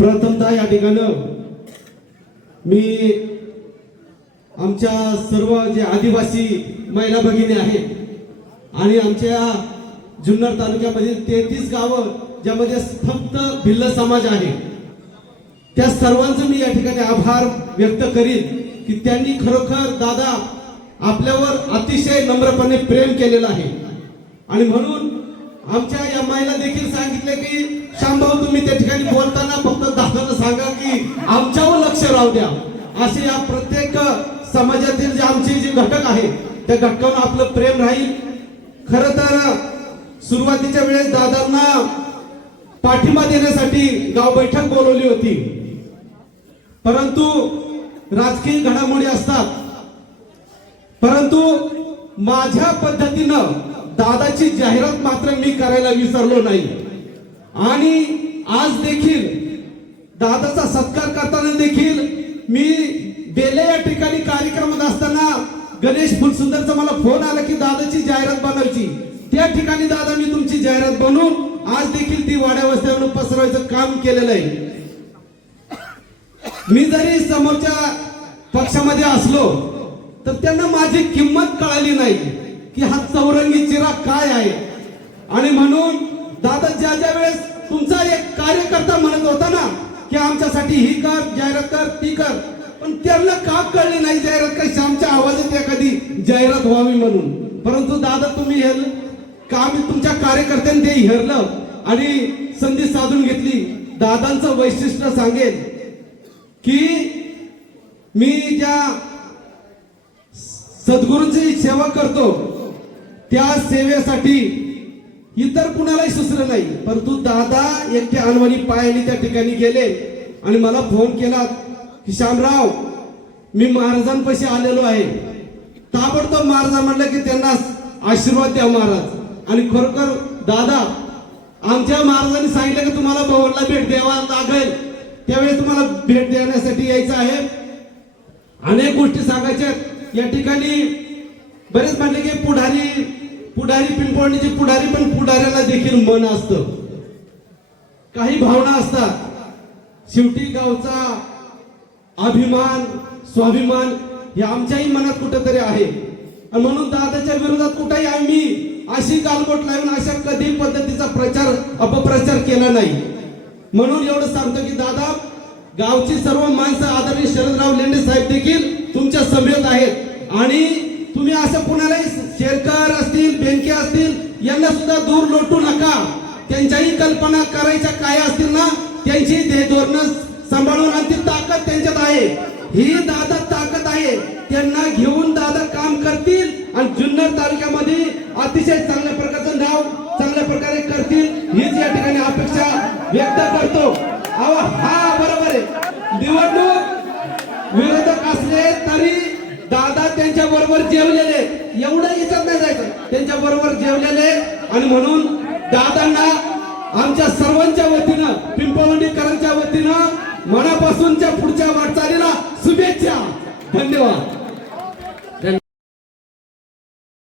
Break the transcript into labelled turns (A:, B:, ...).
A: प्रथमतः या ठिकाणं मी आमच्या सर्व जे आदिवासी महिला भगिनी आहेत आणि आमच्या जुन्नर तालुक्यामधील तेहतीस गावं ज्यामध्ये फक्त भिल्ल समाज आहे त्या सर्वांचं मी या ठिकाणी आभार व्यक्त करीन की त्यांनी खरोखर दादा आपल्यावर अतिशय नम्रपणे प्रेम केलेलं आहे. आणि म्हणून आमच्या या महिला देखील सांगितले की शामभाऊ तुम्ही त्या ठिकाणी बोलताना फक्त दादाला सांगा की आमच्यावर लक्ष राहू द्या. असे या प्रत्येक समाजातील जे आमचे जे घटक आहे त्या घटकावर आपलं प्रेम राहील. खर तर सुरुवातीच्या वेळेस दादांना पाठिंबा देण्यासाठी गाव बैठक बोलवली होती. परंतु राजकीय घडामोडी असतात. परंतु माझ्या पद्धतीनं दादाची जाहिरात मात्र मी करायला विसरलो नाही. आणि आज देखील दादाचा सत्कार करताना देखील मी बेले या ठिकाणी कार्यक्रमात असताना गणेश फुलसुंदरचा मला फोन आला की दादाची जाहिरात बनवायची त्या ठिकाणी दादा मी तुमची जाहिरात बनवून आज देखील ती वाड्या वस्त्यावर पसरवायचं काम केलेलं आहे. मी जरी समोरच्या पक्षामध्ये असलो तर त्यांना माझी किंमत कळाली नाही की हा चौरंगी चिरा काय आहे. आणि म्हणून दादा ज्या ज्या एक कार्यकर्ता म्हणत होता ना की आमच्यासाठी ही कर जाहिरात कर ती कर. पण त्यांना का कळली नाही जाहिरात कशी आमच्या आवाजात एखादी जाहिरात व्हावी म्हणून. परंतु दादा तुम्ही हे काम तुमच्या कार्यकर्त्यांनी ते हेरलं आणि संधी साधून घेतली? दादांचं वैशिष्ट्य सांगेल की मी ज्या सद्गुरूंची सेवा करतो त्या सेवेसाठी इतर कुणालाही सुचलं नाही. परंतु दादा एकटे अनवाणी पायाने त्या ठिकाणी गेले आणि मला फोन केला की श्यामराव मी महाराजांपाशी आलेलो आहे. ताबडतोब महाराजा म्हणलं की त्यांना आशीर्वाद द्या महाराज. आणि खरोखर दादा आमच्या महाराजांनी सांगितलं की तुम्हाला भवनला भेट द्यावा लागेल. त्यावेळी तुम्हाला भेट देण्यासाठी यायचं आहे. अनेक गोष्टी सांगायच्या. आहेत. या ठिकाणी बरेच म्हटले की पुढारी पुढारी पिंपवणीचे पुढारी पण पुढाऱ्याला देखील मन असतं. काही भावना असतात. शेवटी गावचा अभिमान स्वाभिमान हे आमच्याही मनात कुठंतरी आहे. आणि म्हणून दादाच्या विरोधात कुठेही आम्ही अशी गालबोट लावून अशा कधी पद्धतीचा प्रचार अपप्रचार केला नाही. म्हणून एवढं सांगतो की दादा गावची सर्व माणसं आदरणीय शरदराव लेंडे साहेब देखील तुमच्या सभेत आहेत. आणि तुम्ही असं कुणालाही शेरकर असतील बेनके असतील यांना सुद्धा दूर लोटू नका. त्यांच्याही कल्पना करायच्या काय असतील ना त्यांची ते धोरण सांभाळून आणि ती ताकद त्यांच्यात आहे. ही दादा ताकद आहे. त्यांना घेऊन दादा काम करतील आणि जुन्नर तालुक्यामध्ये अतिशय चांगल्या प्रकारचं नाव चांगल्या प्रकारे करतील हीच या ठिकाणी अपेक्षा व्यक्त करतो. अहो हा बरोबर आहे. निवडणूक विरोधक असले तरी दादा त्यांच्या बरोबर जेवलेले एवढं याच्यात नाही जायचं. त्यांच्या बरोबर जेवलेले आणि म्हणून दादांना आमच्या सर्वांच्या वतीनं पिंपवंडीकरांच्या वतीनं मनापासूनच्या पुढच्या वाटचालीला शुभेच्छा. धन्यवाद.